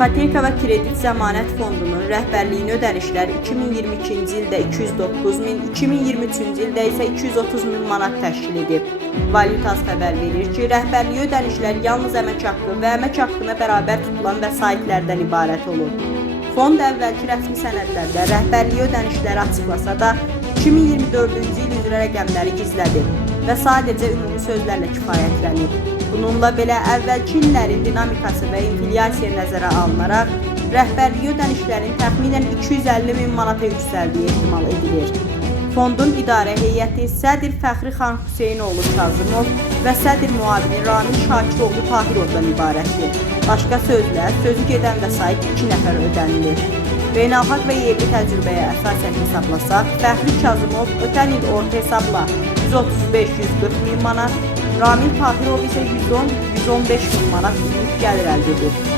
İpoteka və Kredit Zəmanət Fondunun rəhbərliyini ödənişlər 2022-ci ildə 209 min, 2023-cü ildə isə 230 min manat təşkil edib. Valyutas xəbər verir ki, rəhbərliyi ödənişlər yalnız əmək haqqı və əmək haqqına bərabər tutulan vəsaitlərdən ibarət olur. Fond əvvəlki rəsmi sənədlərdə rəhbərliyi ödənişləri açıqlasa da, 2024-cü il üzrə rəqəmləri gizlədir və sadəcə ümumi sözlərlə kifayətlənib. Bununla belə əvvəlki illərin dinamikası və inflyasiya nəzərə alınaraq, rəhbərliyi ödənişlərin təxminən 250 min manata yüksəldiyi ehtimal edilir. Fondun idarə heyəti sədr Fəxri xan Hüseynoğlu Kazımov və sədr müavini Ramil Şakiroğlu Tahirovdan ibarətdir. Başqa sözlə, sözü gedən vəsait 2 nəfər ödənilir. Beynəlxalq və yerli təcrübəyə əsasən hesablasaq, Fəxri Kazımov ötən il orta hesabla 135-140 min manat, Ramil Tahirov isə 110-115 min manat illik gəlir əldə edir.